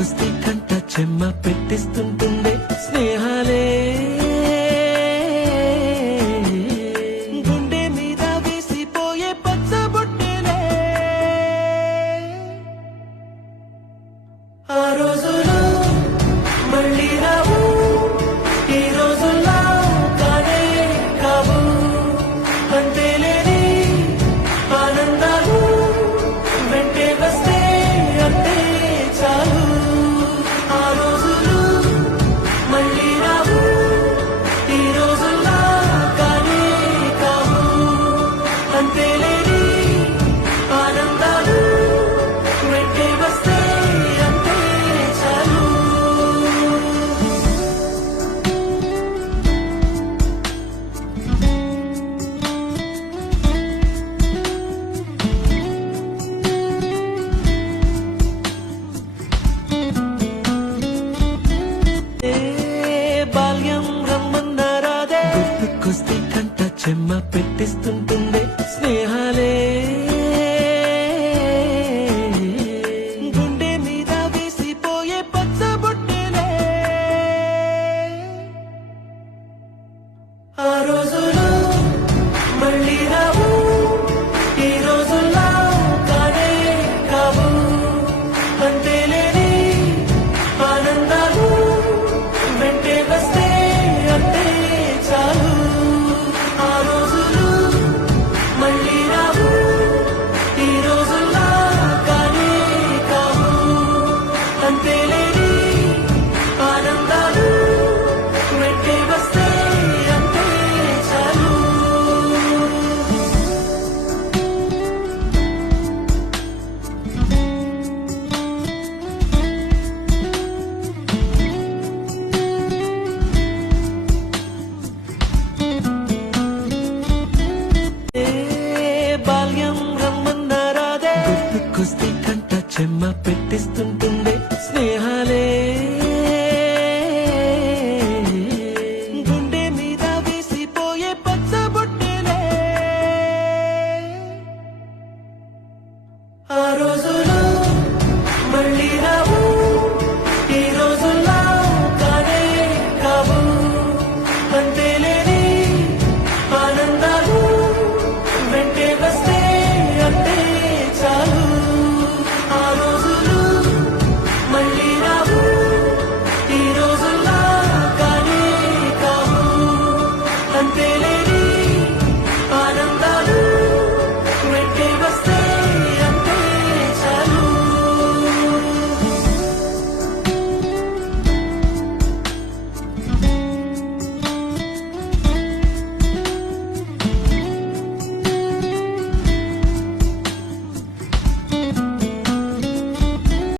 గుర్తుకొస్తే కంట చెమ్మ పెట్టిస్తుంటుండే స్నేహాలే గుండె మీద వేసిపోయే పచ్చబొట్టెలే ఆ రోజులు మళ్ళీ రావు ఈ రోజుల్లో కానే కావు అంతేలేని ఆనందాలు వెంటే వస్తే అంతే చాలు ఆ రోజులు మళ్ళీ రావు ఈ రోజుల్లో కానే కావు అంతేలేని ఆనందాలు వెంటే వస్తే అంతే చాలు బాల్యం రమ్మన్నారాదే గుర్తుకొస్తే కంట చెమ్మ పెట్టిస్తుంటుండే స్నేహాలే గుండె మీద వేసిపోయే పచ్చబొట్టెలే ఆ రోజులు మళ్ళీ రావు ఈ రోజుల్లో కానే కావు అంతేలేని ఆనందాలు వెంటే వస్తే అంతే చాలు ఆ రోజులు మళ్ళీ రావు ఈ రోజుల్లో కానే కావు అంతేలేని ఆనందాలు వెంటే వస్తే అంతే చాలు బాల్యం రమ్మన్నారాదే గుర్తుకొస్తే కంట చెమ్మ పెట్టిస్తుంటుండే స్నేహాలే